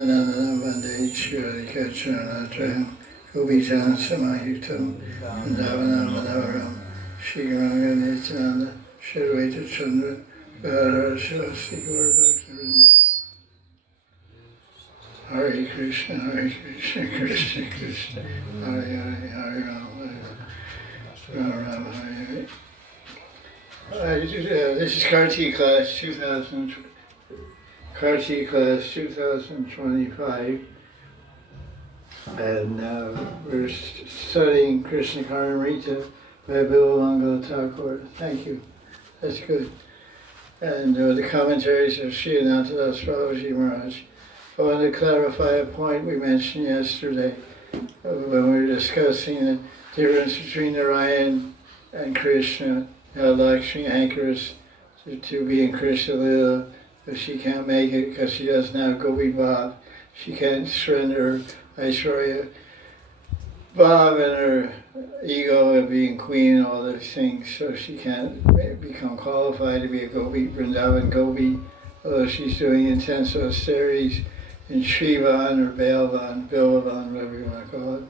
Ananta Vande Shirika Charanatrayam Gopijan Samayuktam Vrindavanam Manoram Shiguranga Nityananda Shadvaita Chandra Radha Shasti Gaur Bhaktivinoda. Hare Krishna, Krishna Krishna, Hare Hare, Hare Rama, Rama Rama, Hare Hare. This is Kartik class 2025, and we're studying Krishna Karnamrita by Bilamangala Thakur. Thank you. That's good. And the commentaries of Sri Ananta Babaji Maharaj. I want to clarify a point we mentioned yesterday when we were discussing the difference between Narayan and Krishna, how Lakshmi anchors to be in Krishna Lila, but she can't make it because she doesn't have Gopi Bhav. She can't surrender Aishwarya Bhav and her ego of being queen and all those things, so she can't become qualified to be a Gopi, Vrindavan Gopi, although she's doing intense austerities in Shrivan or Bilavan, whatever you want to call it.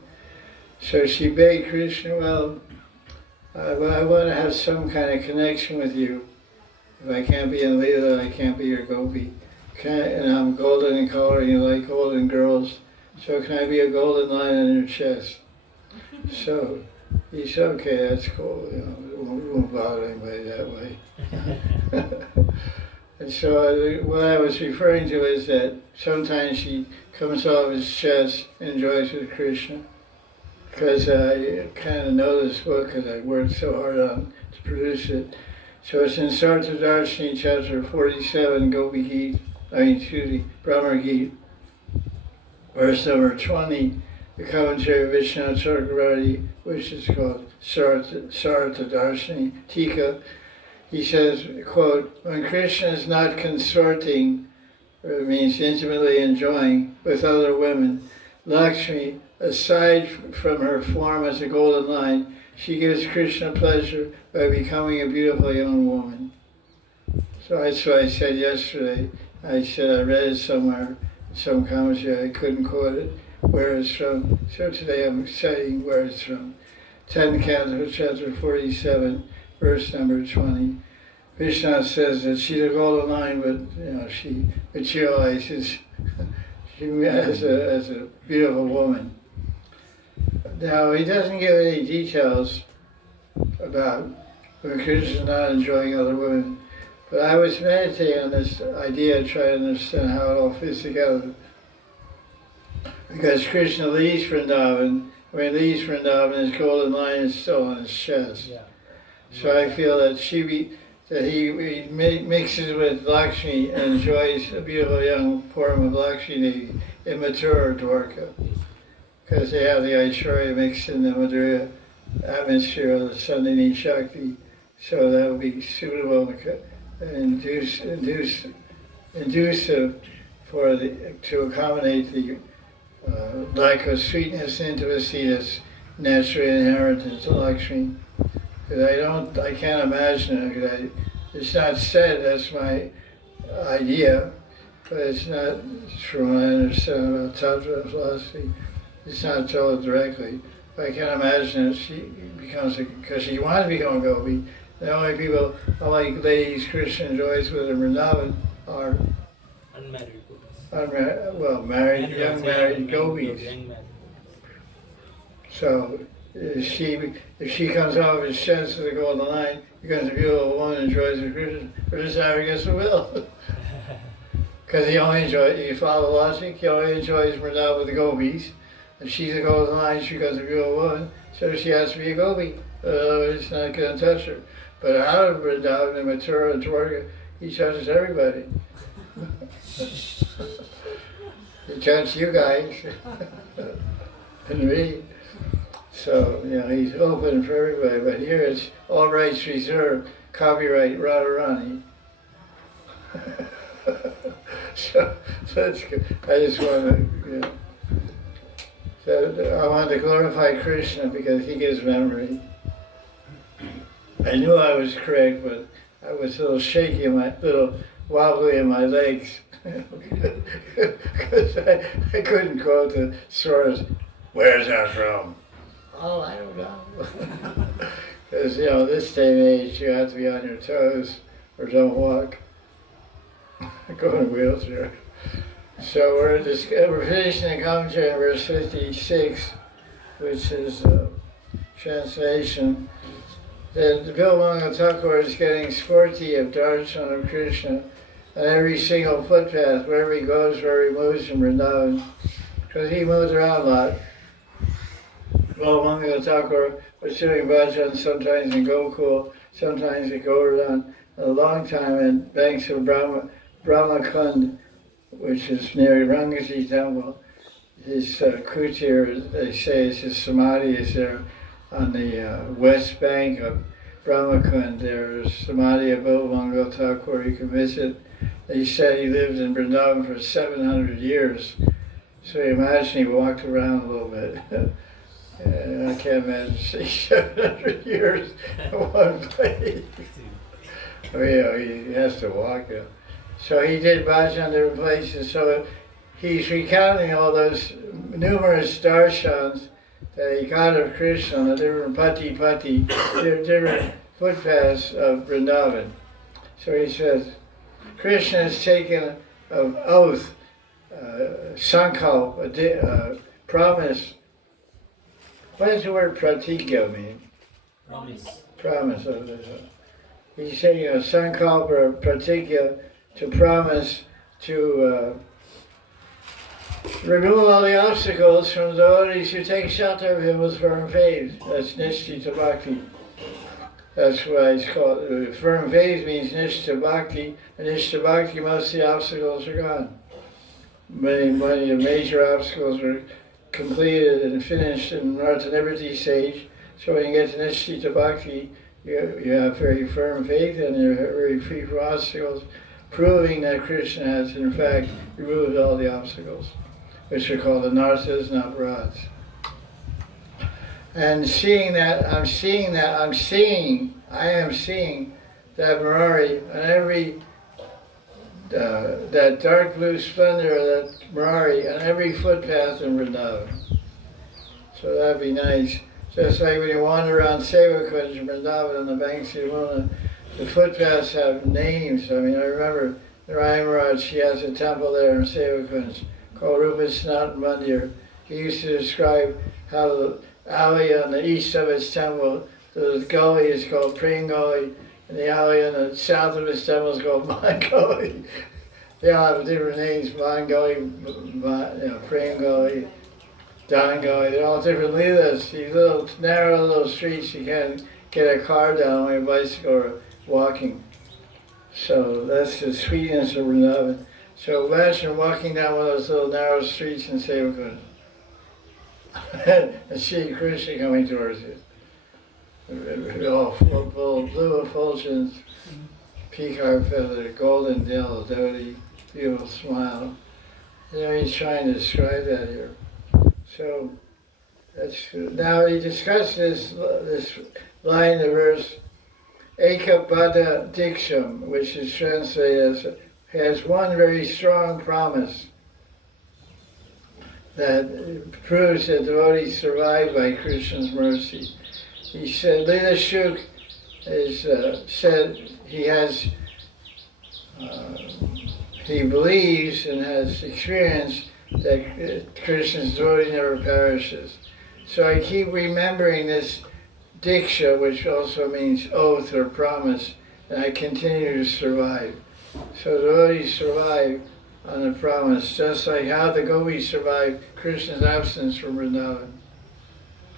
So she begged Krishna, well, I want to have some kind of connection with you. If I can't be in Leela, I can't be your Gopi. And I'm golden in color, and you like golden girls, so can I be a golden line on your chest? So he said, okay, that's cool. You know, it won't bother anybody that way. And so what I was referring to is that sometimes she comes off his chest and enjoys with Krishna. Because I kind of know this book because I worked so hard on to produce it. So it's in Sarta Darshan, chapter 47, Brahma Gita, verse number 20, the commentary of Vishnu Chakravarti, which is called Sarta Darshan Tika. He says, quote, when Krishna is not consorting, or it means intimately enjoying, with other women, Lakshmi, aside from her form as a golden line, she gives Krishna pleasure by becoming a beautiful young woman. So that's what I said yesterday. I said I read it somewhere, some commentary, I couldn't quote it, where it's from. So today I'm citing where it's from. 10th Canto, chapter 47, verse number 20. Krishna says that she's a golden line, but she materializes as a beautiful woman. Now he doesn't give any details about when Krishna is not enjoying other women, but I was meditating on this idea, trying to understand how it all fits together. Because Krishna leaves Vrindavan, when he leaves Vrindavan, his golden line is still on his chest. Yeah. So I feel that he mixes with Lakshmi and enjoys a beautiful young form of Lakshmi Devi in Mathura Dwarka. Because they have the Aishwarya mixed in the Madhurya atmosphere of the Sandhini Shakti, so that would be suitable and inducive to accommodate the lack of sweetness and intimacy that's naturally inherent in Lakshmi. Because I can't imagine it, because it's not said, that's my idea, but it's not, from what I understand about Tantra philosophy, it's not told directly. But I can't imagine that she becomes, because she wants to become a Gopi. The only ladies Krishna enjoys with in Vrindavan are young married gopis. So if she comes off his chest with a golden line, becomes a beautiful woman, enjoys with Krishna, or just arrogance of will. Because you follow logic, he only enjoys Vrindavan with the gopis. If she's a golden line, she becomes a beautiful woman, so she has to be a gopi. It's not going to touch her. But out of Vrindavan and Mathura and Dwarka, he touches everybody. He touches you guys and me. So, he's open for everybody. But here it's all rights reserved, copyright Radharani. So that's good. I just want to, So I wanted to glorify Krishna because he gives memory. I knew I was correct, but I was a little shaky in my little wobbly in my legs. Because I couldn't quote the source. Where's that from? Oh, I don't know. Because, this day and age, you have to be on your toes or don't walk. Go in a wheelchair. So we're finishing the commentary on verse 56, which is a translation. That Bilbanga Thakur is getting sporty of Darshan of Krishna on every single footpath, wherever he goes, wherever he moves in Vrindavan. Because he moves around a lot. Bilbanga Thakur was doing bhajan sometimes in Gokul, sometimes in Govardhan, a long time in banks of Brahmakund, which is near Rangaji Temple. His kutir, they say, his samadhi is there on the west bank of Brahmakund. There's samadhi of Bilbanga Thakur you can visit. He said he lived in Vrindavan for 700 years. So you imagine he walked around a little bit. I can't imagine 700 years in one place. He has to walk. So he did bhajan in different places. So he's recounting all those numerous darshans that he got of Krishna, the different pati, different footpaths of Vrindavan. So he says, Krishna has taken an oath, sankalp, a promise. What does the word pratigya mean? Promise. He's saying a sankalp or a pratigya to promise to remove all the obstacles from the devotees who take shelter of him with firm faith. That's Nishtita Bhakti. That's why it's called. Firm faith means Nishtita Bhakti, and Nishtita Bhakti, most of the obstacles are gone. Many of the major obstacles are completed and finished in Narta Nibriti stage. So when you get to Nishtita Bhakti, you have very firm faith and you're very free from obstacles, proving that Krishna has in fact removed all the obstacles, which are called the narthas and aparadhas. And I am seeing that Murari and every, that dark blue splendor of that Murari on every footpath in Vrindavan. So that'd be nice. Just like when you wander around Sevakunj in Vrindavan on the banks of Yamuna, the footpaths have names. I remember Narayan Maharaj, he has a temple there in Sevakunj called Rupasnat Mandir. He used to describe how the alley on the east of his temple, the gully is called Prem Gully, and the alley on the south of his temple is called Man Gully. They all have different names, Man Gully, Prem Gully, Dan Gully. They're all different leelas. These little narrow little streets you can't get a car down on your bicycle or walking. So that's the sweetness of Vrindavan. So imagine walking down one of those little narrow streets in Sevakunj and seeing Krishna coming towards you. All full of blue effulgence, peacock feather, golden dill, devotee, beautiful smile. He's trying to describe that here. So now he discussed this line of verse, Ekabada Diksham, which is translated as has one very strong promise that proves that devotees survive by Krishna's mercy. He said, Leela Shuk is said he believes and has experienced that Krishna's devotee never perishes. So I keep remembering this Diksha, which also means oath or promise, and I continue to survive. So devotees survive on the promise, just like how the gopis survived Krishna's absence from Vrindavan.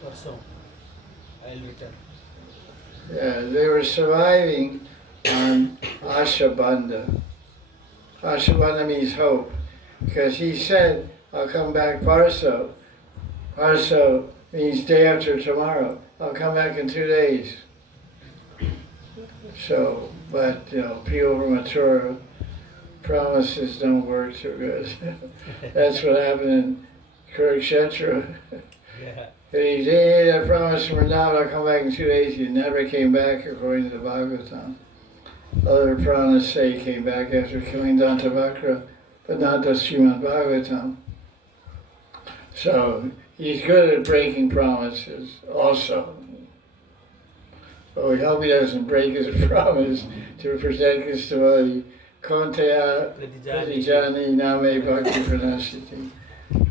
Also, I'll return. Yeah, they were surviving on Ashabandha. Ashabandha means hope, because he said, I'll come back Parso. Parso means day after tomorrow. I'll come back in 2 days. So, but people from Mathura, promises don't work so good. That's what happened in Kurukshetra. Yeah. He did a promise from Radha, I'll come back in 2 days. He never came back, according to the Bhagavatam. Other Puranas say he came back after killing Dantavakra, but not the Srimad Bhagavatam. So he's good at breaking promises also. But we hope he doesn't break his promise to protect his devotee. Konteya Pratijani Name Bhakti Pranasiti.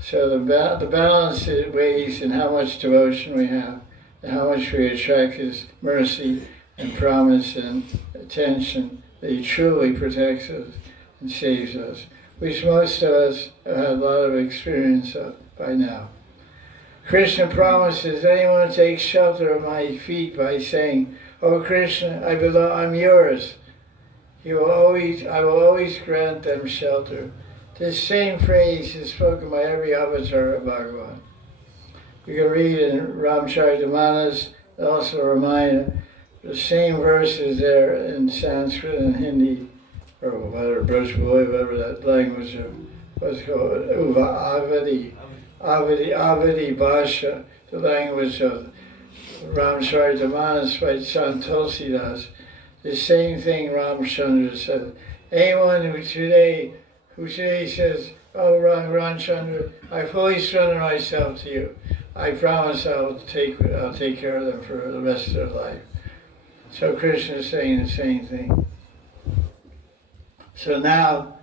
So the balance it weighs in how much devotion we have and how much we attract his mercy and promise and attention that he truly protects us and saves us, which most of us have had a lot of experience of by now. Krishna promises anyone takes shelter of my feet by saying, "Oh Krishna, I'm yours." I will always grant them shelter. This same phrase is spoken by every avatar of Bhagavan. You can read in Ramcharitamanas, also Ramayana, the same verses there in Sanskrit and Hindi, or whatever, Bhojpuri, whatever that language of what's called, Avadi Bhasha, the language of Ramcharitamanas by Sant Tulsidas. The same thing Ramchandra said. Anyone who today says, "Oh Ramchandra, I fully surrender myself to you. I promise I'll take care of them for the rest of their life." So Krishna is saying the same thing. So now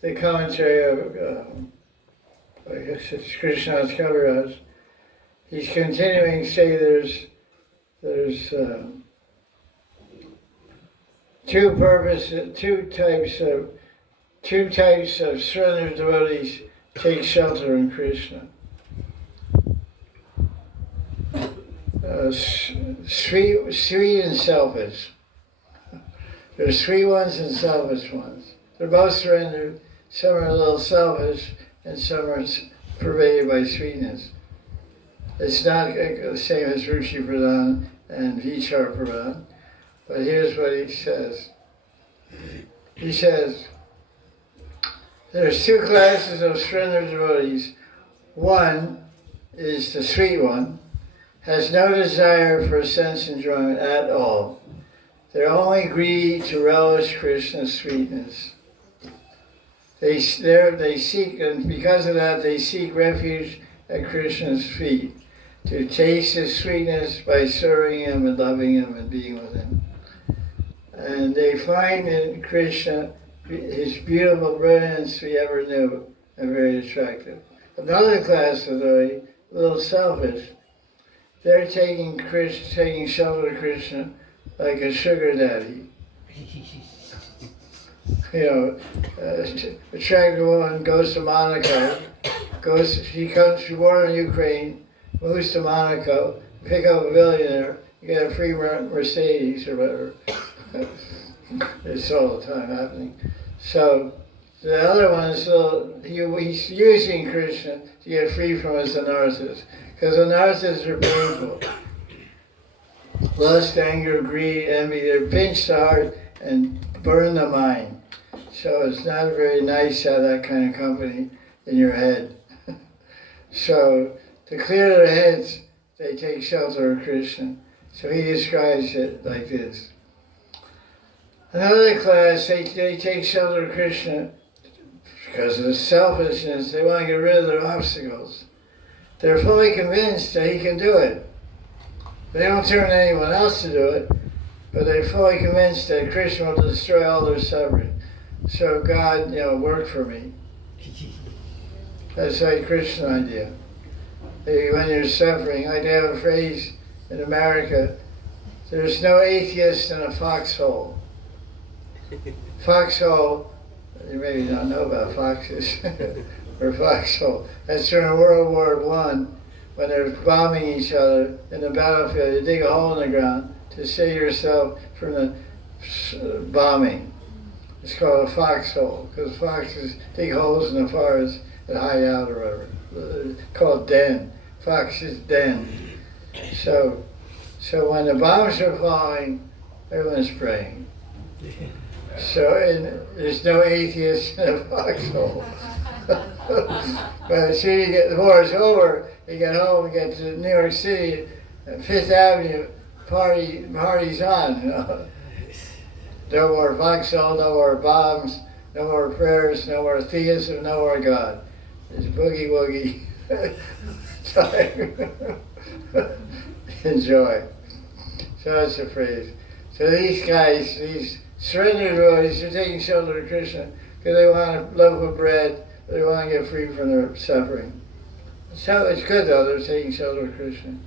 the commentary of I guess it's Krishna's Kaviraj. He's continuing to say there's two types of surrendered devotees take shelter in Krishna. Sweet and selfish. There's sweet ones and selfish ones. They're both surrendered. Some are a little selfish and some are pervaded by sweetness. It's not the same as Ruchi Pradhan and Vichar Pradhan, but here's what he says. He says, there's two classes of surrendered devotees. One is the sweet one, has no desire for sense enjoyment at all. They're only greedy to relish Krishna's sweetness. They seek, and because of that, they seek refuge at Krishna's feet, to taste his sweetness by serving him and loving him and being with him. And they find in Krishna his beautiful brilliance we ever knew, and very attractive. Another class of devotee, a little selfish, they're taking shelter of Krishna like a sugar daddy. Attractive woman goes to Monaco, she's born in Ukraine, moves to Monaco, pick up a billionaire, you get a free Mercedes or whatever. It's all the time happening. So the other one is he's using Krishna to get free from his anarthas, because anarthas are painful. Lust, anger, greed, envy, they pinch the heart and burn the mind. So it's not very nice to have that kind of company in your head. So to clear their heads, they take shelter of Krishna. So he describes it like this. Another class, they take shelter of Krishna because of the selfishness. They want to get rid of their obstacles. They're fully convinced that he can do it. They don't turn to anyone else to do it, but they're fully convinced that Krishna will destroy all their suffering. So God, work for me. That's like Krishna idea. When you're suffering, I have a phrase in America, there's no atheist in a foxhole. Foxhole, you maybe don't know about foxes, or foxhole. That's during World War I, when they're bombing each other in the battlefield. You dig a hole in the ground to save yourself from the bombing. It's called a foxhole, because foxes dig holes in the forest and hide out or whatever. It's called den. Fox's den. So when the bombs are falling, everyone's praying. So there's no atheist in a foxhole. But as soon as you get the war's over, you get home, you get to New York City, Fifth Avenue, party's on. No more foxhole, no more bombs, no more prayers, no more theism, no more God. It's boogie woogie. Enjoy. So that's the phrase. So these guys, these surrendered devotees, are taking shelter of Krishna because they want a loaf of bread, they want to get free from their suffering. So it's good though, they're taking shelter of Krishna.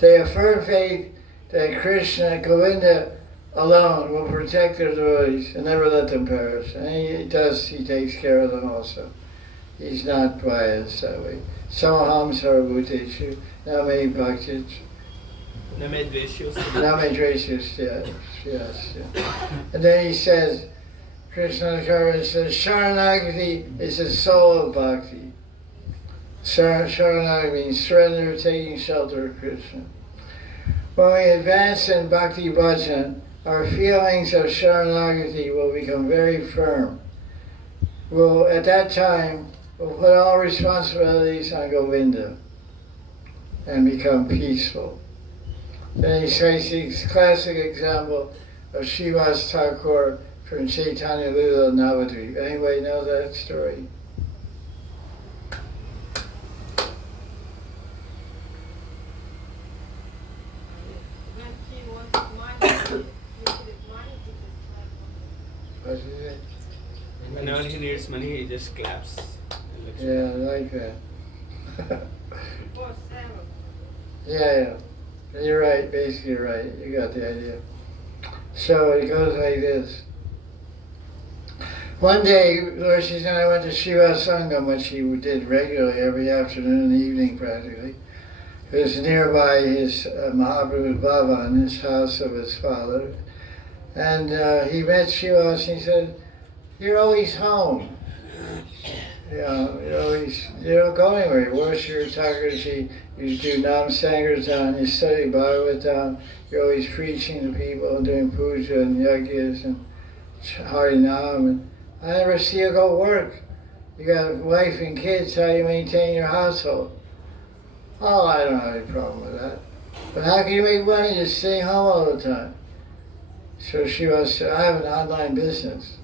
They have firm faith that Krishna, Govinda alone will protect their devotees and never let them perish. And he does, he takes care of them also. He's not biased that way. Samaham sarvabhuteshu, name bhaktit. Name dveshyos. Name dveshyos, yes. And then he says, Krishna Karnamrita says, Sharanagati is the soul of bhakti. Sharanagati means surrender, taking shelter of Krishna. When we advance in bhakti bhajan, our feelings of Sharanagati will become very firm. At that time, we'll put all responsibilities on Govinda and become peaceful. Then he cites the classic example of Srivas Thakur from Chaitanya Lila Navadvip. Anybody know that story? What is it? Whenever he needs money, he just claps. Yeah, I like that. Yeah. You're right, basically you're right. You got the idea. So it goes like this. One day, Lord Chaitanya and I went to Shiva Sangam, which he did regularly every afternoon and evening practically. It was nearby his Mahaprabhu's Bhavan, his house of his father. And he met Shiva and he said, "You're always home. You don't go anywhere. You worship your Thakurji, you do Nam Sankirtan, you study Bhagavatam, you're always preaching to people and doing puja and yagyas and Harinam. And I never see you go work. You got a wife and kids, how you maintain your household?" "Oh, I don't have any problem with that. But how can you make money just staying home all the time?" So Shiva said, "I have an online business."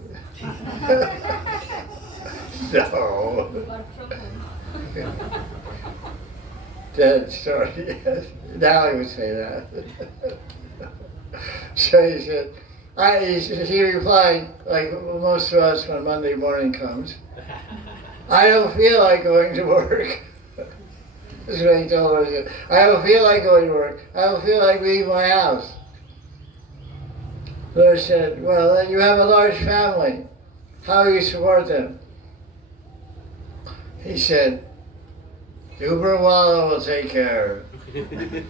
No. Dead story, yes. Now he would say that. So he said, he replied, like most of us when Monday morning comes, "I don't feel like going to work." This is what he told us. "I don't feel like going to work. I don't feel like leaving my house." Lord said, "Well, then you have a large family. How do you support them?" He said, "Uberwala will take care of it."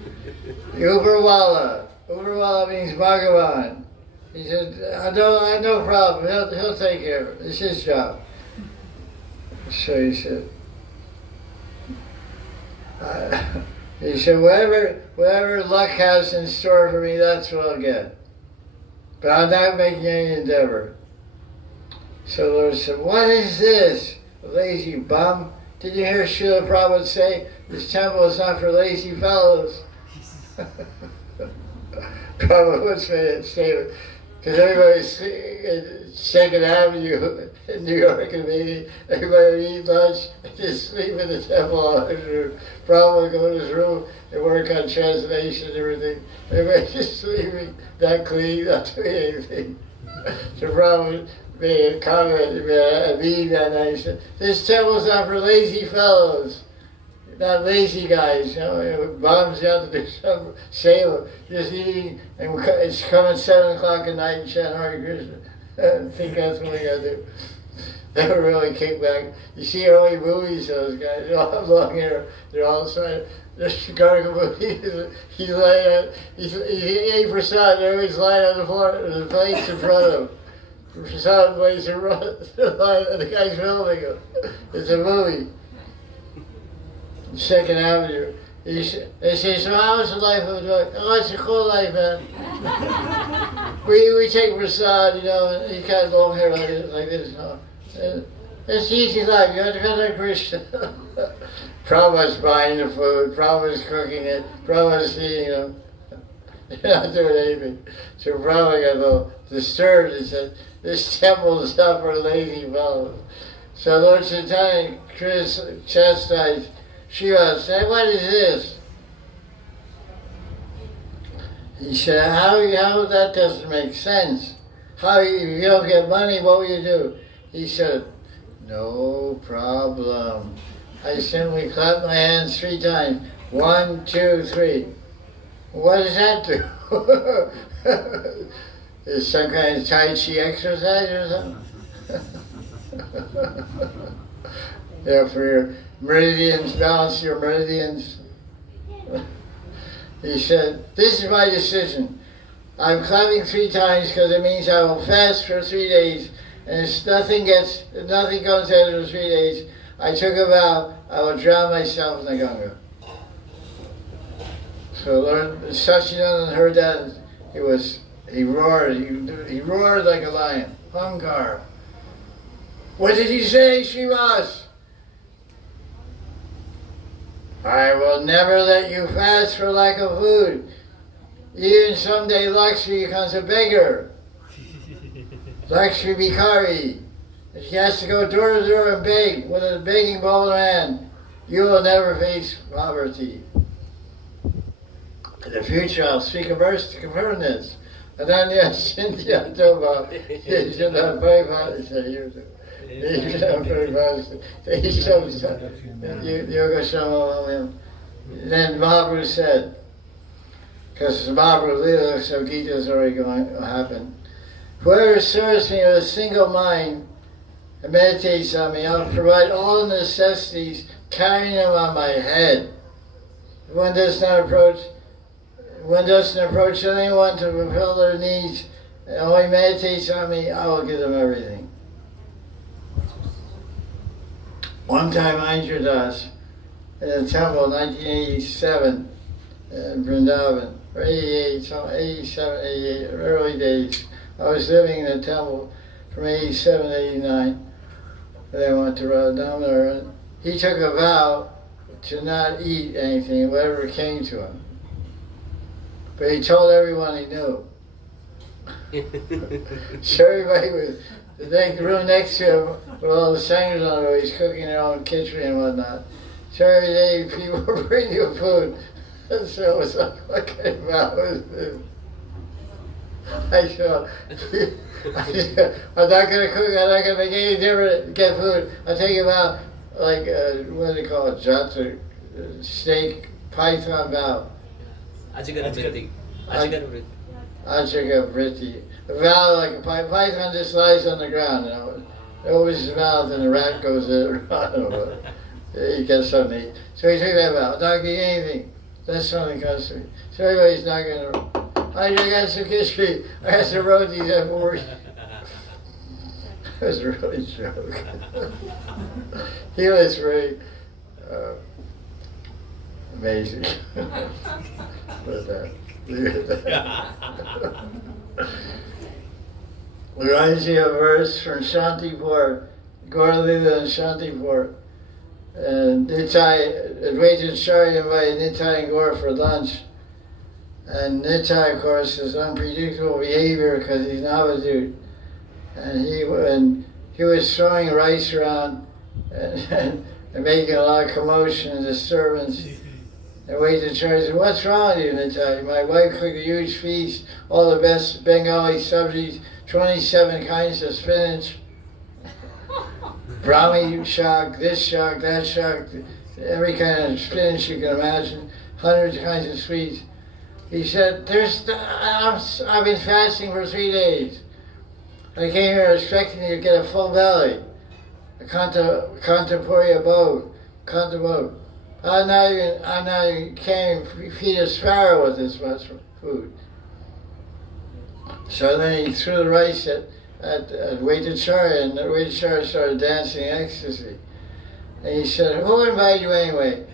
Uberwala. Uberwala means Bhagavan. He said, I have no problem. He'll take care of it. It's his job." So he said, whatever luck has in store for me, that's what I'll get. But I'm not making any endeavor." So the Lord said, "What is this? A lazy bum? Did you hear Srila Prabhupada say, this temple is not for lazy fellows?" Prabhupada would say that statement, because everybody's in Second Avenue in New York and maybe everybody would eat lunch and just sleep in the temple all afternoon. Prabhupada would go to his room and work on translation and everything. Everybody's just sleeping, not cleaning, not doing anything. So Prabhupada made a comment, a meeting that night. He said, "This temple's not for lazy fellows, not lazy guys, bombs out to do some sailor, just eating, and it's coming 7 o'clock at night and chant Hare Krishna." I think that's what we gotta do. They were really kicked back. You see early movies, those guys, they all have long hair, they're all side. There's Garga movie, he's laying on, he's 8%, everybody's lying on the floor, and the plate's in front of him. Prasad plays and the guy's filming him. It's a movie. Second Avenue. They say, "So how is the life of a drug?" "Oh, it's a cool life, man. we take Prasad, and he got long hair like this. It's an easy life. You have to come to Krishna." Prabhupada's buying the food. Prabhupada's cooking it. Prabhupada's eating them. You're not doing anything. So Brahma got a little disturbed and said, this temple is not for lazy fellows. So Lord Chaitanya chastised Shiva, said, what is this? He said, how that doesn't make sense. How if you don't get money, what will you do? He said, no problem. I simply clap my hands 3 times. 1, 2, 3. What does that do? Is some kind of Tai Chi exercise or something? Yeah, for your meridians, balance your meridians. He said, this is my decision. I'm clapping 3 times because it means I will fast for 3 days. And if nothing comes out of 3 days, I took a vow, I will drown myself in the Ganga. So Lord Sachidananda heard that, he roared like a lion. Hankar. What did he say, Srivas? I will never let you fast for lack of food. Even someday Lakshmi becomes a beggar. Lakshmi Bikari. She has to go door to door and beg with a begging bowl in hand. You will never face poverty. In the future, I'll speak a verse to confirm this. Ananya Sindhya Toba, Yeshana Bhaiva, Yoga Shama. Then Mahaprabhu said, because Mahaprabhu Lila, so Gita is already going to happen. Whoever serves me with a single mind and meditates on me, I'll provide all the necessities, carrying them on my head. If one doesn't approach anyone to fulfill their needs and only meditates on me, I will give them everything. One time, Indra Das, in a temple in 1987 in Vrindavan, or 87, 88, early days. I was living in the temple from 87 to 89. And I went to Radha, and he took a vow to not eat anything, whatever came to him. But he told everyone he knew. So everybody was, the room next to him, with all the singers on it, he's cooking their own kitchen and whatnot. So every day people were bringing you food. And so it was like, what kind of vow is this? I said, I'm not going to cook, I'm not going to make any difference, get food. I'll take a vow, like, what do they call it, jata, steak, python vow. Ajagaravriti. Ajagaravriti. A vow like a python just lies on the ground, you know. It opens his mouth and the rat goes around. He gets something to eat. So he took that vow, not going to eat anything. That's something comes to me. So everybody's not going to. I got some history. I had some rotis at work. It was a really joke. He was very amazing. But we're going to see a verse from Shantipur, Gauralila and Shantipur. And Advaita Acharya invited Nitai and Gaur for lunch. And Nitai, of course, is unpredictable behavior because he's an avadut. And he was throwing rice around and making a lot of commotion and disturbance. And Advaita Acharya said, what's wrong with you, Nitai? My wife cooked a huge feast, all the best Bengali subjects, 27 kinds of spinach, Brahmi shak, this shak, that shak, every kind of spinach you can imagine, hundreds of kinds of sweets. He said, I've been fasting for 3 days. I came here expecting to get a full belly, a contemporary abode. I'm not even can't even feed a sparrow with this much food. So then he threw the rice at Advaita Acharya, and Advaita Acharya started dancing in ecstasy. And he said, who invited you anyway?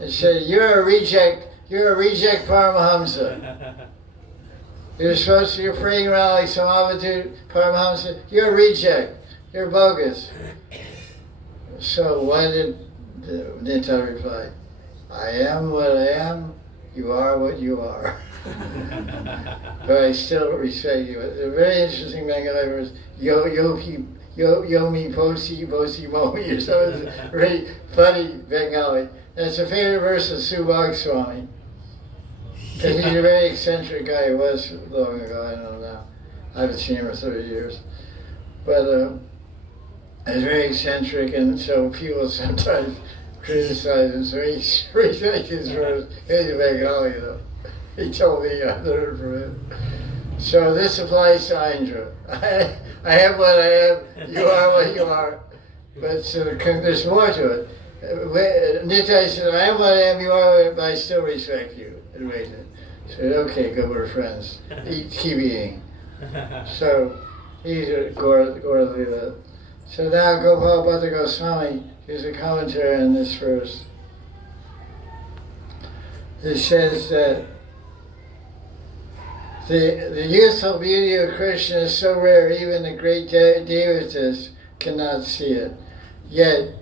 He said, you're a reject Paramahamsa. You're praying around like some avadut Paramahamsa. You're a reject. You're bogus. So why did Nitai reply? I am what I am. You are what you are. But I still respect you. A very interesting Bengali verse, Yomi Posi Posi Momi, or something. It's very funny Bengali. And it's a favorite verse of Subhag Swami. Because he's a very eccentric guy. He was long ago, I don't know now. I haven't seen him for 30 years. But he's very eccentric, and so people sometimes criticize him. So he recites his verse. He's a Bengali, though. He told me I learned from him. So this applies to Indra. I am what I am, you are what you are. But so there's more to it. Nitai said, I am what I am, you are what I am, but I still respect you. And waited. Said, okay, good, we're friends. Keep eating. So he's a Gaura. So now Gopal Bhatta Goswami gives a commentary on this verse. It says that the youthful beauty of Krishna is so rare, even the great devatas cannot see it. Yet,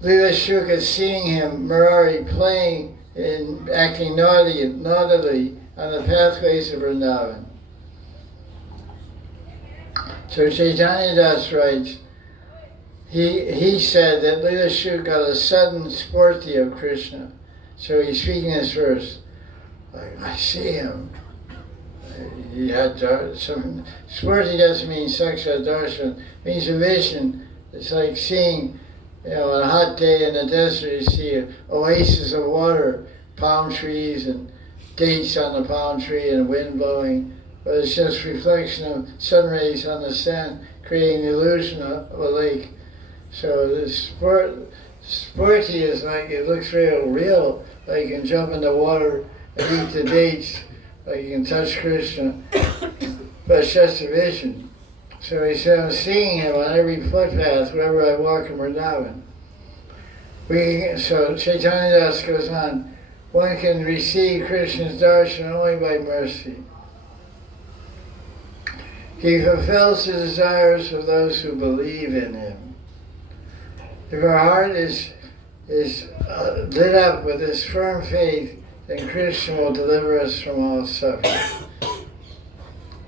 Leela Shuka seeing him, Murari, playing and acting naughtily on the pathways of Vrindavan. So Chaitanya Das writes, he said that Leela Shuka got a sudden sporty of Krishna. So he's speaking this verse, like, I see him. He had some, sporty doesn't mean saksha darshan, it means a vision. It's like seeing, on a hot day in the desert, you see an oasis of water, palm trees and dates on the palm tree and wind blowing. But it's just reflection of sun rays on the sand, creating the illusion of a lake. So the sporty is like, it looks real, like you can jump in the water and eat the dates, like you can touch Krishna, but it's just a vision. So he said, I'm seeing him on every footpath wherever I walk in Vrindavan. So Chaitanya Das goes on, one can receive Krishna's darshan only by mercy. He fulfills the desires of those who believe in him. If our heart is lit up with this firm faith, then Krishna will deliver us from all suffering.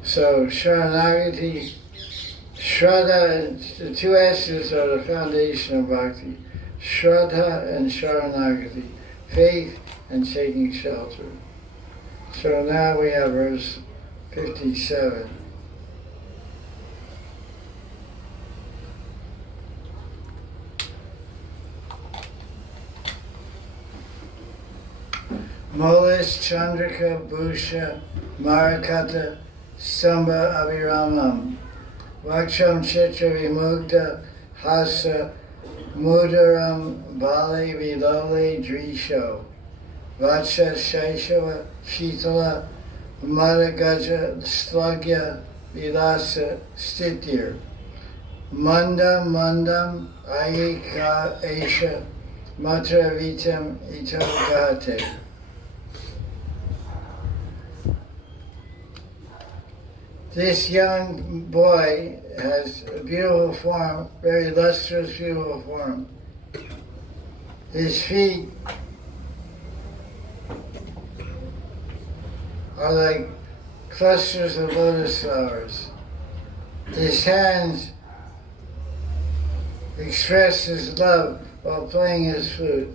So Sharanagati, Shraddha, the two S's are the foundation of bhakti. Shraddha and Sharanagati, faith and taking shelter. So now we have verse 57. Molis Chandrika Bhusha Marakata Samba Abhiramam Vaksham Chitra Vimukta Hasa Mudaram Bali Vilole Drisho Vatsha Shaishava Shitala Madagaja Slagya Vilasa Stitir Mandam Ayika Aisha Matra Vitam Ito Gate. This young boy has a beautiful form, very lustrous, beautiful form. His feet are like clusters of lotus flowers. His hands express his love while playing his flute,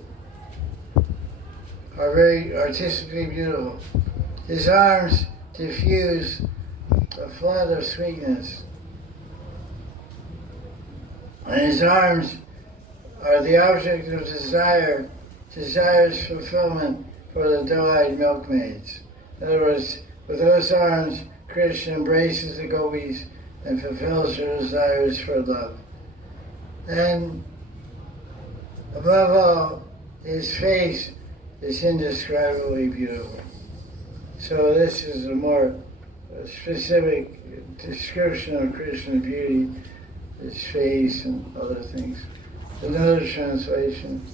are very artistically beautiful. His arms diffuse a flood of sweetness. And his arms are the object of desire's fulfillment for the doe-eyed milkmaids. In other words, with those arms, Krishna embraces the gopis and fulfills their desires for love. And above all, his face is indescribably beautiful. So this is a more specific description of Krishna's beauty, his face and other things. Another translation.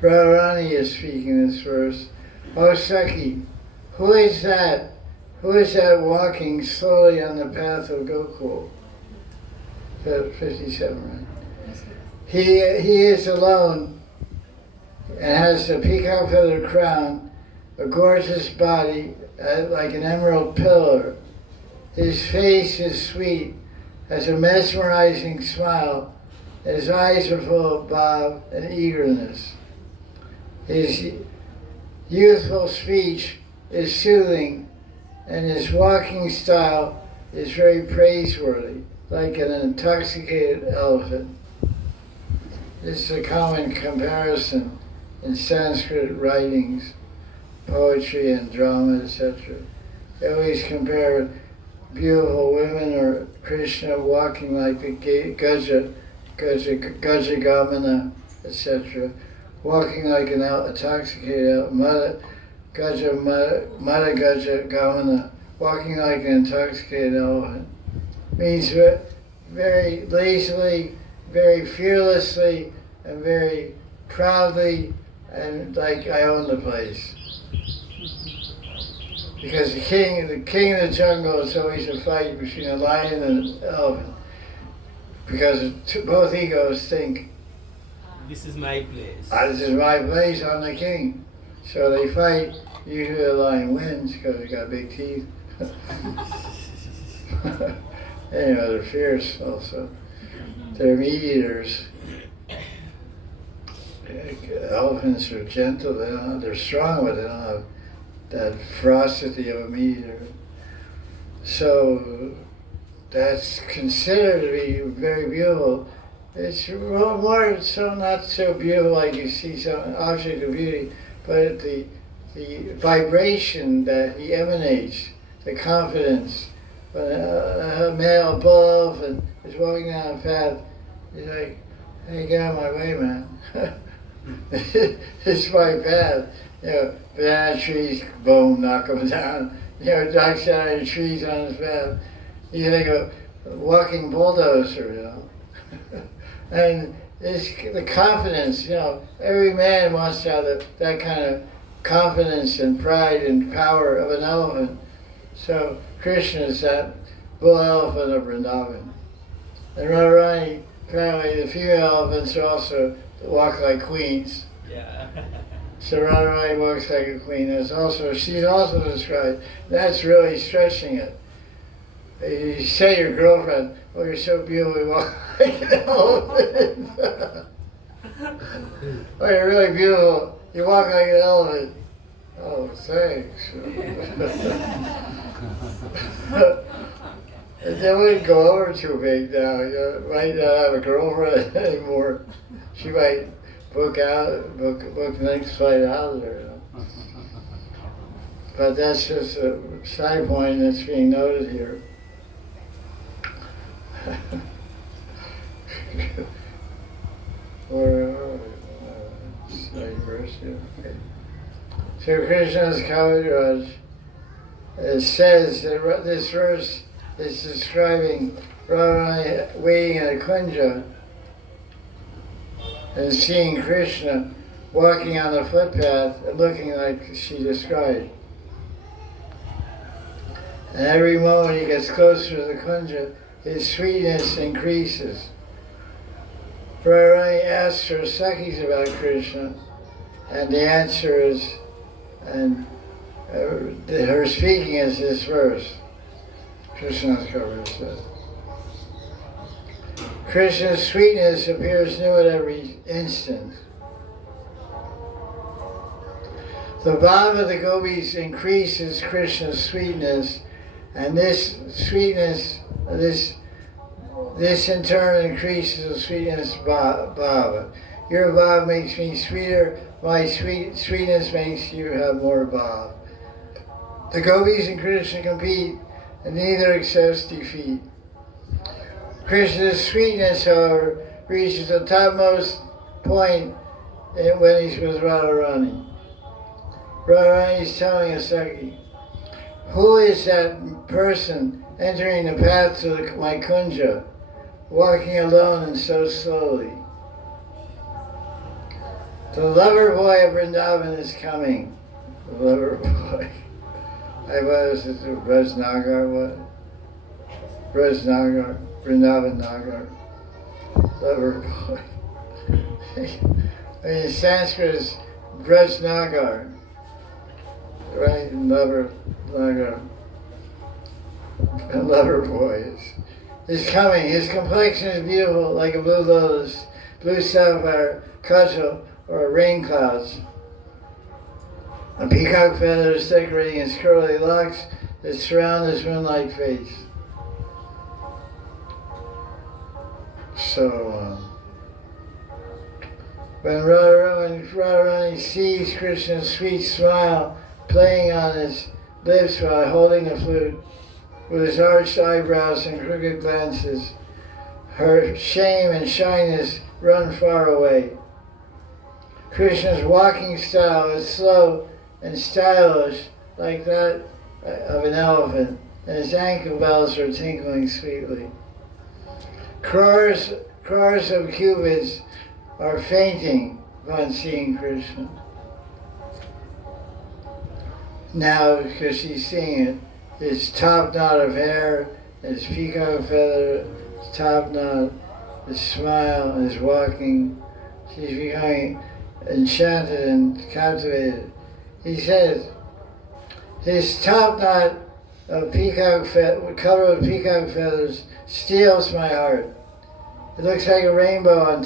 Radharani is speaking this verse. O Saki, who is that? Who is that walking slowly on the path of Gokul? 57, right? He is alone. and has a peacock feather crown, a gorgeous body like an emerald pillar. His face is sweet, has a mesmerizing smile, and his eyes are full of bob and eagerness. His youthful speech is soothing, and his walking style is very praiseworthy, like an intoxicated elephant. This is a common comparison in Sanskrit writings, poetry and drama, etc. They always compare beautiful women or Krishna walking like the Gajagamana, etc., walking like an intoxicated Mada Gajagamana, walking like an intoxicated elephant. Means very lazily, very fearlessly, and very proudly, and like I own the place. Because the king of the jungle is always a fight between a lion and an elephant. Because both egos think, This is my place. This is my place, I'm the king. So they fight. Usually the lion wins because he got big teeth. Anyway, they're fierce also. They're meat eaters. Elephants are gentle, they're strong, but they don't have that ferocity of a meat eater. So that's considered to be very beautiful. It's more so not so beautiful like you see some object of beauty, but the vibration that he emanates, the confidence. When a male bull elephant is walking down a path, he's like, hey, get out of my way, man. It's my path. You know, banana trees, boom, knock them down. You know, dark shadowy trees on his path. You think of a walking bulldozer, you know. And it's the confidence, you know, every man wants to have that kind of confidence and pride and power of an elephant. So Krishna is that bull elephant of Vrindavan. And Radharani, apparently the female elephants are also walk like queens. Yeah. So Radharani walks like a queen. She's also described. That's really stretching it. You say to your girlfriend, oh, you're so beautiful, you walk like an elephant. Oh, you're really beautiful, you walk like an elephant. Oh, thanks. That wouldn't go over too big now. You might not have a girlfriend anymore. She might book the next flight out of there. You know? But that's just a side point that's being noted here. So Krishna's Kaviraj says that this verse is describing Radharani waiting at a kunja and seeing Krishna walking on the footpath and looking like she described. And every moment he gets closer to the kunja, his sweetness increases. Radharani asks her Sakhis about Krishna, and the answer is, and her speaking is this verse. Krishna's covered says, Krishna's sweetness appears new at every instant. The bhav of the gopis increases Krishna's sweetness, and this sweetness, this in turn increases the sweetness bhava. Your bhav makes me sweeter, my sweetness makes you have more bhav. The gopis and Krishna compete, and neither accepts defeat. Krishna's sweetness, however, reaches the topmost point when he's with Radharani. Radharani is telling a Sakhi, who is that person entering the path to my kunja, walking alone and so slowly? The lover boy of Vrindavan is coming. The lover boy. I was it Brajnagar, what? Brajnagar, Vrindavan Nagar. Lover boy. I mean, Sanskrit is Braj Nagar, right? Lover boys. Is coming. His complexion is beautiful, like a blue lotus, blue sapphire, cudgel, or rain clouds. A peacock feather is decorating his curly locks that surround his moonlight face. So, when Radharani sees Krishna's sweet smile playing on his lips while holding the flute, with his arched eyebrows and crooked glances, her shame and shyness run far away. Krishna's walking style is slow and stylish, like that of an elephant, and his ankle bells are tinkling sweetly. Crores of cupids are fainting upon seeing Krishna. Now, because she's seeing it, his top knot of hair, his peacock feather, his top knot, his smile, his walking, she's becoming enchanted and captivated. He says, his top knot of covered with peacock feathers steals my heart. It looks like a rainbow on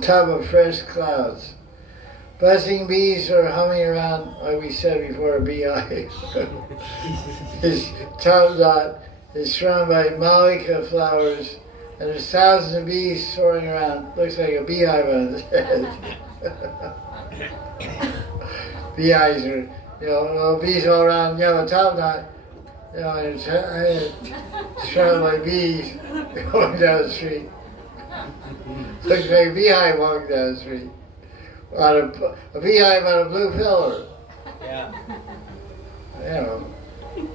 top of fresh clouds. Buzzing bees are humming around, like we said before, a beehive. His top knot is surrounded by malika flowers, and there's thousands of bees soaring around. Looks like a beehive on his head. Beehives are, bees all around. You have a top knot, and it's surrounded by bees going down the street. Looks like a beehive walking down the street. A beehive on a blue pillar. Yeah.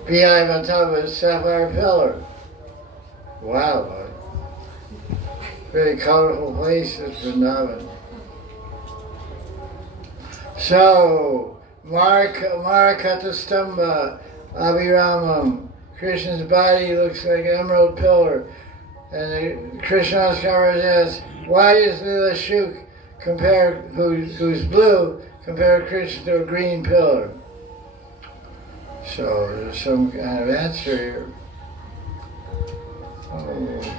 Beehive on top of a sapphire pillar. Wow. Very colorful place, this Vrindavan. So, Marakata Stamba, Abhiramam. Krishna's body looks like an emerald pillar. And Krishna's Kaviraj asks, why is Lila Shuk who's blue, compare Krishna to a green pillar? So there's some kind of answer here.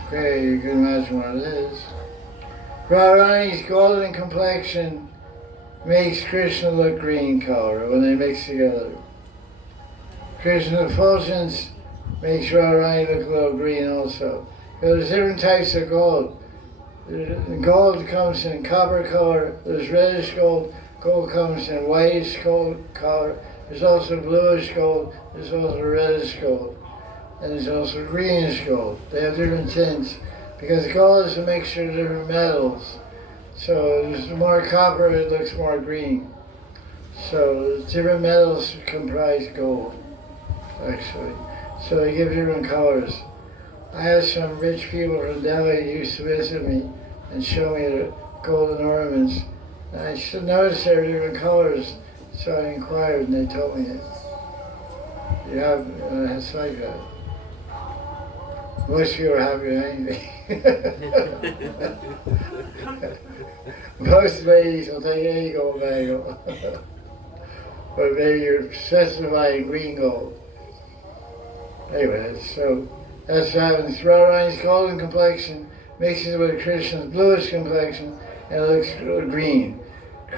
Okay, you can imagine what it is. Radharani's golden complexion makes Krishna look green color when they mix together. Krishna's effulgence makes Radharani look a little green also. There's different types of gold. Gold comes in copper color, there's reddish gold, gold comes in whitish gold color, there's also bluish gold, there's also reddish gold, and there's also greenish gold. They have different tints because gold is a mixture of different metals. So there's more copper, it looks more green. So different metals comprise gold, actually. So they give different colors. I have some rich people from Delhi who used to visit me and show me the golden ornaments. And I should notice there are different colors, so I inquired and they told me that. It's like that. Most people are happy with anything. Most ladies will take any gold bangle. But maybe you're specifying green gold. Anyway, so that's what happens. Radharani's golden complexion mixes with Krishna's bluish complexion and it looks green.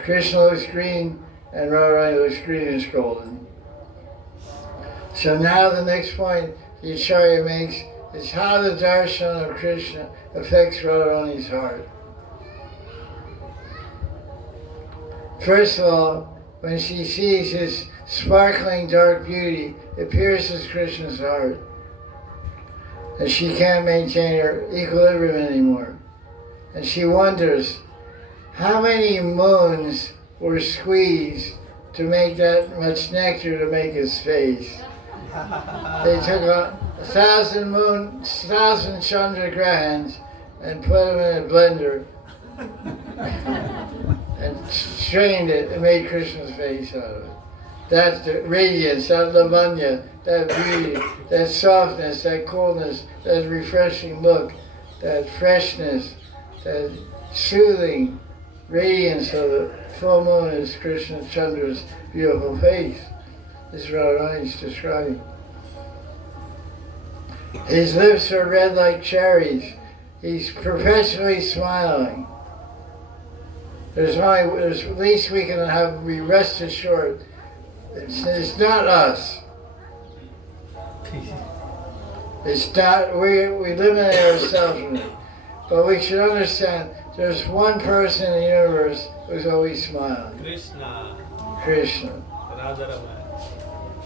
Krishna looks green and Radharani looks greenish golden. So now the next point the Acharya makes is how the darshan of Krishna affects Radharani's heart. First of all, when she sees his sparkling dark beauty, it pierces Krishna's heart. And she can't maintain her equilibrium anymore. And she wonders how many moons were squeezed to make that much nectar to make his face. They took 1,000 Chandra Grahans and put them in a blender and strained it and made Krishna's face out of it. That's the radiance, that lavanya, that beauty, that softness, that coolness, that refreshing look, that freshness, that soothing radiance of the full moon is Krishna Chandra's beautiful face. This is Radharani's describing. His lips are red like cherries. He's perpetually smiling. There's least we can have, we rest assured, it's not us. It's not, we eliminate ourselves from it. But we should understand there's one person in the universe who's always smiling. Krishna.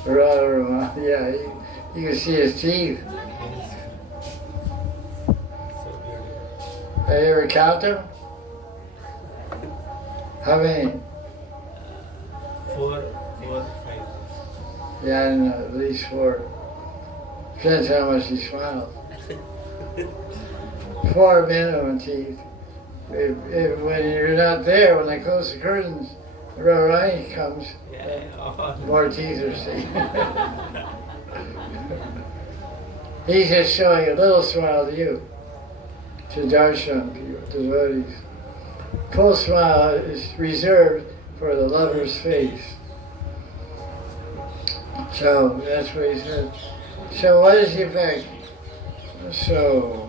Radha, yeah, you can see his teeth. Have you ever count them? How many? 4, 5. Yeah, I don't know, at least 4. Depends how much he smiles. 4 minimum teeth. When you're not there, when they close the curtains, the Radharani comes, more teeth are seen. He's just showing a little smile to you, to Darshan, to devotees. Full smile is reserved for the lover's face. So that's what he said. So what is the effect? So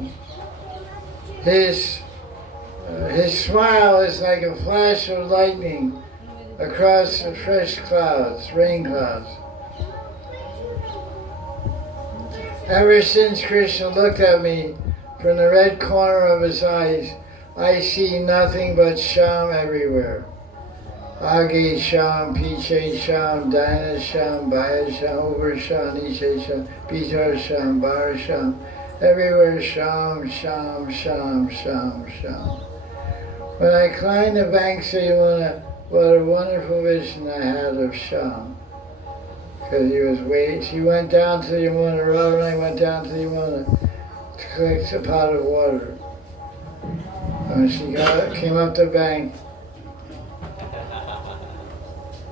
his smile is like a flash of lightning across the fresh clouds, rain clouds. Ever since Krishna looked at me from the red corner of his eyes, I see nothing but Sham everywhere. Age Sham, Piche Sham, Dina Sham, Baya Sham, Over Sham, Niche Sham, Pitar Sham, Bar Sham. Everywhere Sham, Sham, Sham, Sham, Sham. When I climbed the banks of Yamuna, what a wonderful vision I had of Sham. Because he was waiting. She went down to the Yamuna, Radharani went down to the Yamuna to collect a pot of water. When she came up the bank,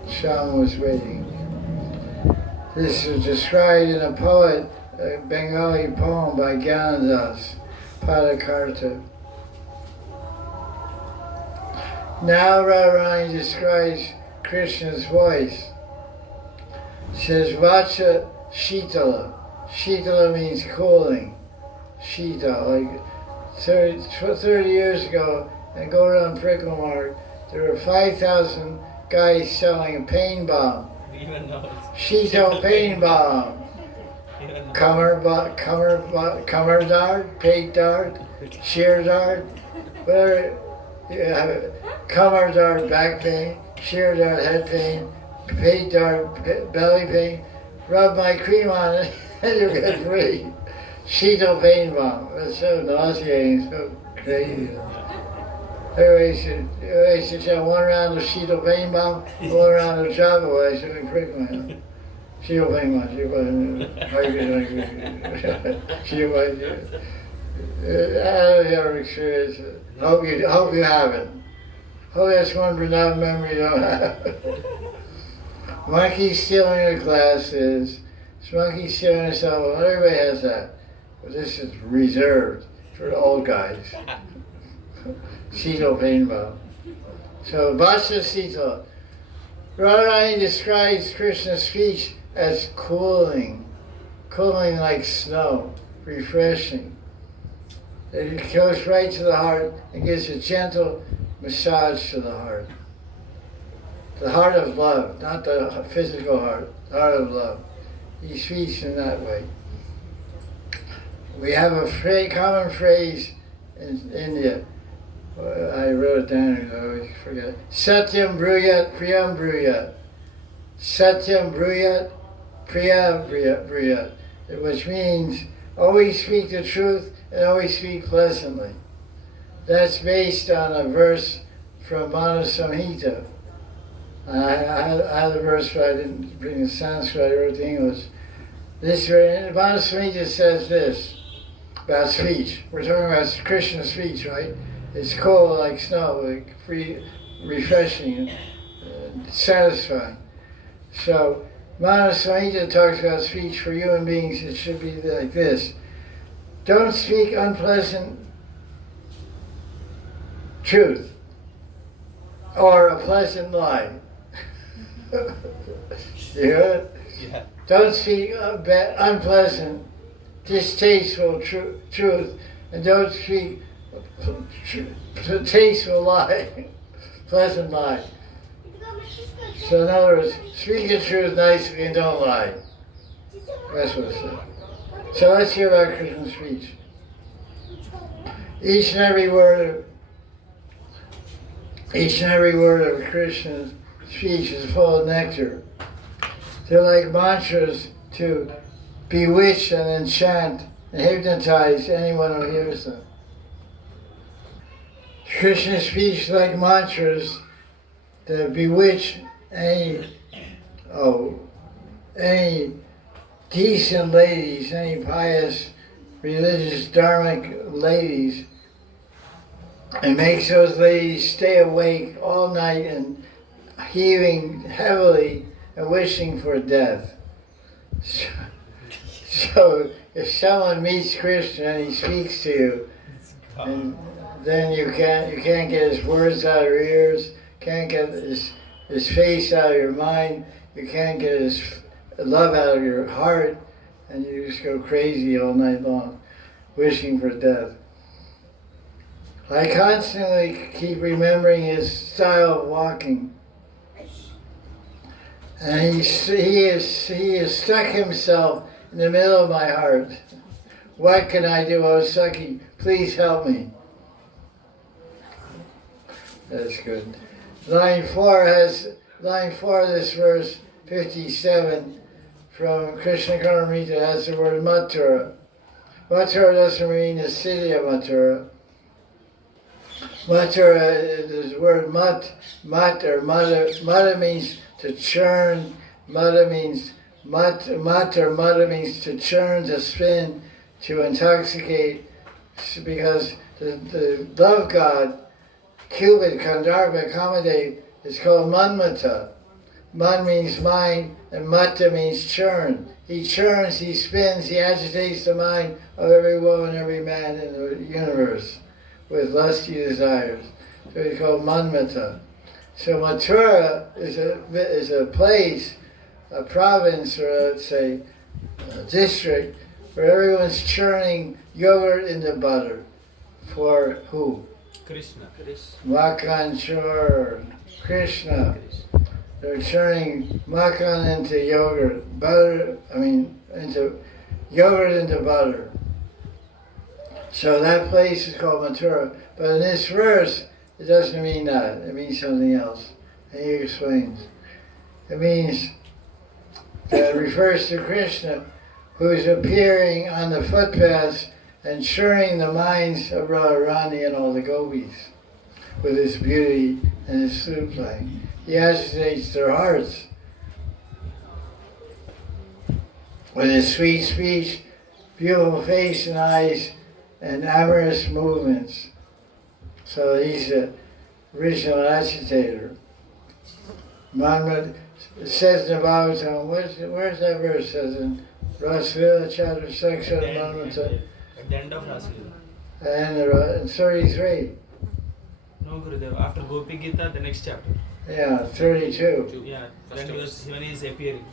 Sham was waiting. This is described in a poet, a Bengali poem by Gyanadas, Padakarta. Now Radharani describes Krishna's voice. She says, Vacha Shitala. Shitala means cooling. Shita, like 30 years ago, in Gauram Prickle Mart, there were 5,000 guys selling a pain bomb. Shito pain bomb. Kamar dart, pate dart, sheer dart, whatever. Kamar dart, back pain, sheer dart, head pain, pate dart, belly pain. Rub my cream on it and you'll get free. Shito pain bomb. It's so nauseating, so crazy. Everybody should have 1 round of Shito pain bomb, 1 round of Java Way, so we prick my hand. Shito pain bomb, Shito pain bomb. I don't have experience. Hope you haven't. Hope that's one Vrindavan memory you don't have. Monkey stealing the glasses. Monkey stealing the cell phone. Everybody has that. But this is reserved for the old guys. Sito pain bomb. So Vacha Sita. Radharani describes Krishna's speech as cooling. Cooling like snow. Refreshing. It goes right to the heart and gives a gentle massage to the heart. The heart of love, not the physical heart, the heart of love. He speaks in that way. We have a common phrase in India. I wrote it down, I always forget. Satyam bruyat, priyam bruyat. Satyam bruyat, priyam bruyat. Which means always speak the truth and always speak pleasantly. That's based on a verse from Manu Samhita. I had a verse, but I didn't bring the Sanskrit, I wrote the English. This Manu Samhita says this about speech. We're talking about Krishna's speech, right? It's cold like snow, like free, refreshing, satisfying. So Manu Samhita talks about speech for human beings. It should be like this. Don't speak unpleasant truth. or a pleasant lie. You hear it? Yeah. Don't speak unpleasant, distasteful truth, and don't speak tasteful lie, pleasant lie. So in other words, speak the truth nicely and don't lie. That's what it says. So let's hear about Krishna's speech. Each and every word of Krishna's speech is full of nectar. They're like mantras to bewitch and enchant and hypnotize anyone who hears them. Krishna's speech is like mantras that bewitch any decent ladies, any pious, religious, dharmic ladies, and makes those ladies stay awake all night and heaving heavily and wishing for death. So if someone meets Krishna and he speaks to you, and then you can't get his words out of your ears, can't get his face out of your mind, you can't get his love out of your heart, and you just go crazy all night long, wishing for death. I constantly keep remembering his style of walking. And he has stuck himself in the middle of my heart. What can I do, oh Saki? Please help me. That's good. Line 4 of this verse 57 from Krishna Karnamrita has the word Mathura. Mathura doesn't mean the city of Mathura. Mathura is the word mat or mata means to churn. Mata means mata means to churn, to spin, to intoxicate, because the love god, Cupid, Kandharva, Kamadeva, is called Manmata. Man means mind, and mata means churn. He churns, he spins, he agitates the mind of every woman, every man in the universe with lusty desires. So he's called Manmata. So Mathura is a place, a province, or let's say a district, where everyone's churning yogurt into butter. For who? Krishna. Makan chur, Krishna. They're turning makan into yogurt, into yogurt into butter. So that place is called Mathura. But in this verse, it doesn't mean that. It means something else. And he explains. It means that it refers to Krishna, who is appearing on the footpaths and churning the minds of Radharani and all the gopis with his beauty and his flute playing. He agitates their hearts with his sweet speech, beautiful face and eyes, and amorous movements. So he's the original agitator. Manmata, it says in the Bhagavatam, where's that verse? It says in Rasvila Chatra Seksha Manmata. At the end of Rasila. And in 33. No, Gurudev. After Gopi Gita, the next chapter. Yeah, 32. Yeah, when he is appearing.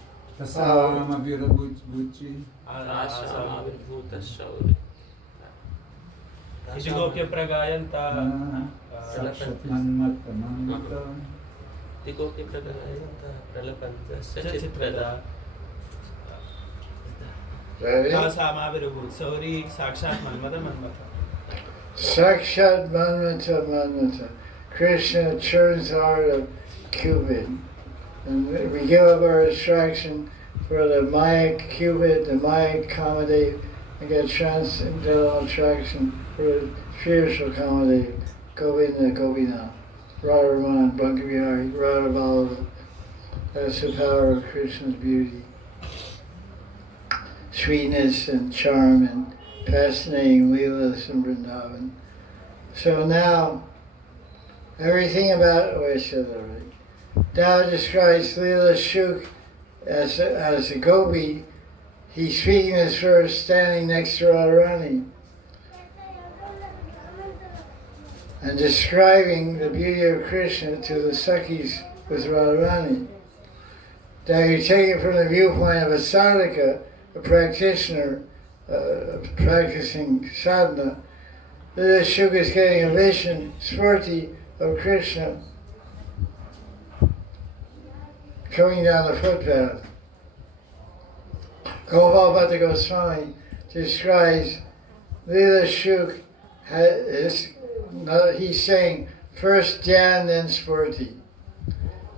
Ishigopya Pragayanta. Tikopya Pragayanta. Pralapanta. Chitrada. Sauri Sakshat Manmata. Sakshat Manmata. Krishna churns the heart of Cupid. And we give up our distraction for the Maya Cupid, the Maya Kamadeva, and get transcendental attraction for the spiritual Kamadeva, Govinda, Govina, Radharaman, Bankavihari, Radha. That's the power of Krishna's beauty. Sweetness and charm and fascinating leelas in Vrindavan. So now, everything about, I said that already. Now it describes Leela Shuk as a gopi. He's speaking this verse standing next to Radharani. and describing the beauty of Krishna to the Sakhis with Radharani. Now you take it from the viewpoint of a sadhaka, a practitioner, practicing sadhana. This Shuka is getting a vision, spurti, of Krishna coming down the footpath. Gopal Bhatta Goswami describes Leela Shuk, he's saying first Dhyan, then Spurti.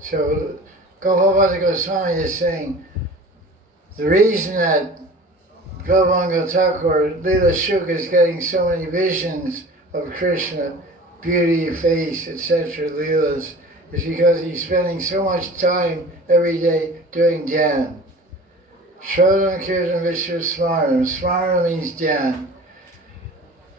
So Gopal Bhatta Goswami is saying the reason that Gauranga Thakur, Leela Shuk, is getting so many visions of Krishna, beauty, face, etc., Leelas, is because he's spending so much time every day doing Dhyan. Shrodam Kirtan Vishnu Smaranam. Smaranam means Dhyan.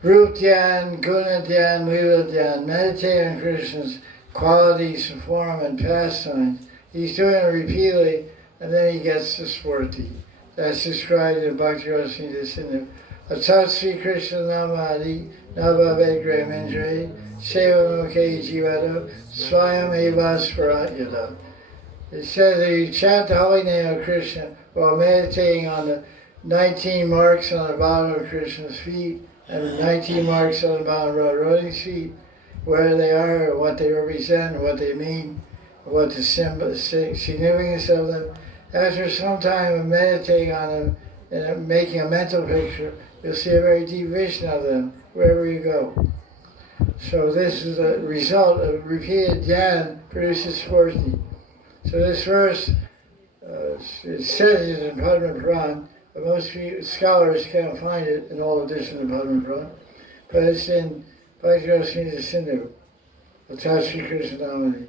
Roop Dhyan, Guna Dhyan, Leela Dhyan. Meditate on Krishna's qualities, form, and pastimes. He's doing it repeatedly, and then he gets to Spurti. That's described in Bhakti Rasamrita Sindhu. Atat Sri Krishna Namadi Nabhaved Grahmendra Seva Mukhe Jivado Swayam Evasvaratyada. It says that you chant the holy name of Krishna while meditating on the 19 marks on the bottom of Krishna's feet and the 19 marks on the bottom of Radharani's feet, where they are, what they represent, what they mean, what the significance of them. After some time of meditating on them and making a mental picture, you'll see a very deep vision of them wherever you go. So this is a result of repeated dhyan produces spurti. So this verse, it says it in Padma Puran, but most scholars can't find it in all editions of Padma Puran, but it's in Bhakti Rasamrita Sindhu, Atat Sri Krishna Namani.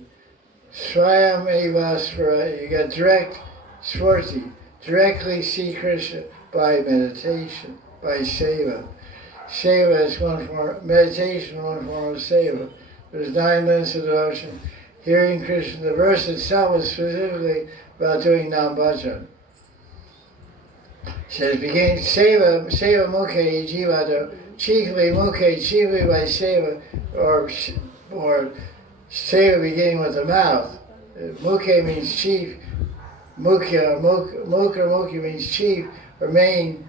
Swayam Evasvara, you get direct spurti, directly see Krishna by meditation, by seva. Seva is one form, meditation, one form of seva. There's 9 minutes of devotion. Hearing Krishna, the verse itself is specifically about doing nam bhajan. It says, begin seva mukhe jivado, chiefly mukhe, chiefly by seva, or seva beginning with the mouth. Mukhe means chief, mukhya, mukha means chief, or main,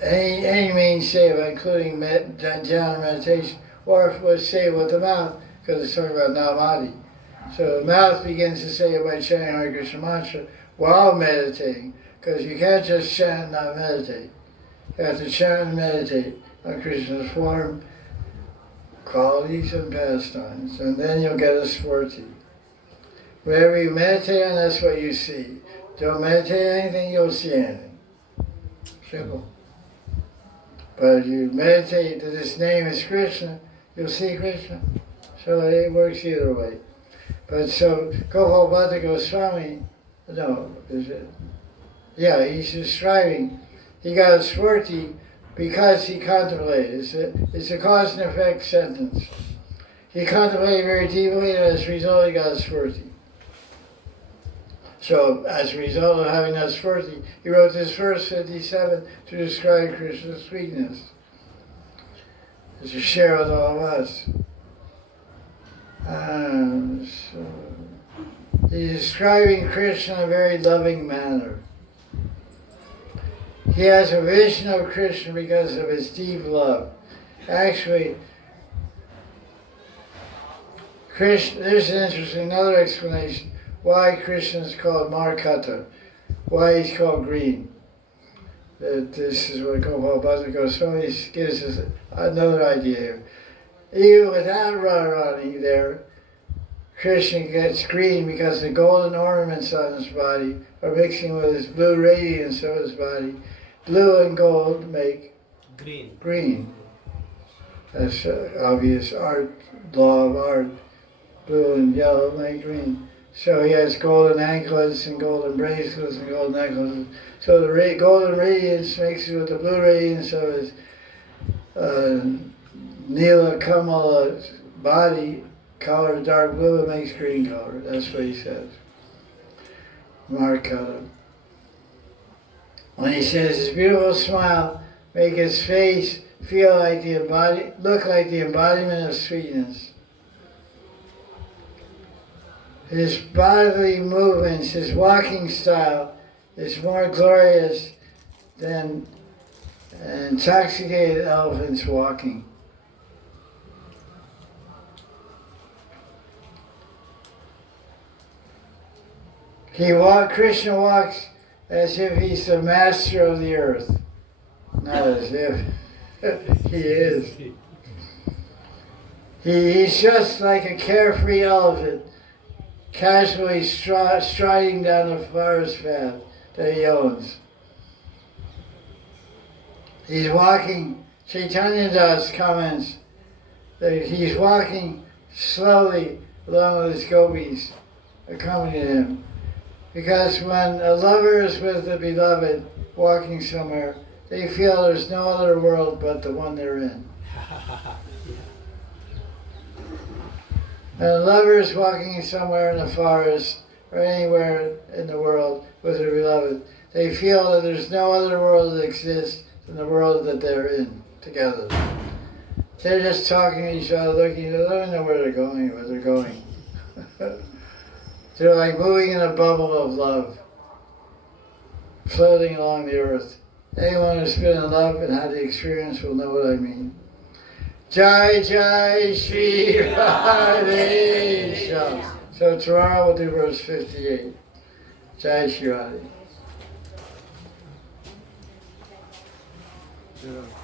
any main seva, including dhyan meditation, or if it was seva with the mouth, because it's talking about namadi. So the mouth begins to say it by chanting Hare Krishna mantra while meditating, because you can't just chant and not meditate. You have to chant and meditate on Krishna's form, qualities, and pastimes, and then you'll get a spurti. Wherever you meditate on, that's what you see. Don't meditate on anything, you'll see anything. Simple. But if you meditate that his name is Krishna, you'll see Krishna. So it works either way. But so Gopal Bhatta Goswami, he's describing, he got a spurti because he contemplated. It's a cause and effect sentence. He contemplated very deeply, and as a result he got a spurti. So as a result of having that spurti, he wrote this verse 57 to describe Krishna's sweetness, to share with all of us. So he's describing Krishna in a very loving manner. He has a vision of Krishna because of his deep love. Actually, Krishna, there's an interesting another explanation why Krishna is called Markata, why he's called green. This is what Gopal Bhatta Goswami gives us another idea here. Even without Radharani there, Krishna gets green because the golden ornaments on his body are mixing with his blue radiance of his body. Blue and gold make green. That's obvious art, law of art. Blue and yellow make green. So he has golden anklets and golden bracelets and golden necklaces. So the golden radiance mixes with the blue radiance of his Nila Kamala body color, dark blue, it makes green color. That's what he says. Markata. When he says his beautiful smile make his face feel like look like the embodiment of sweetness. His bodily movements, his walking style is more glorious than an intoxicated elephant's walking. Krishna walks as if he's the master of the earth. Not as if he is. He's just like a carefree elephant, casually striding down a forest path that he owns. He's walking, Chaitanya Das comments that he's walking slowly along with his gopis accompanying him. Because when a lover is with the beloved walking somewhere, they feel there's no other world but the one they're in. And a lover is walking somewhere in the forest or anywhere in the world with their beloved, they feel that there's no other world that exists than the world that they're in together. They're just talking to each other, looking, they don't know where they're going. They're like moving in a bubble of love, floating along the earth. Anyone who's been in love and had the experience will know what I mean. Jai Jai Sri Radhe. So tomorrow we'll do verse 58. Jai Sri Radhe. Yeah.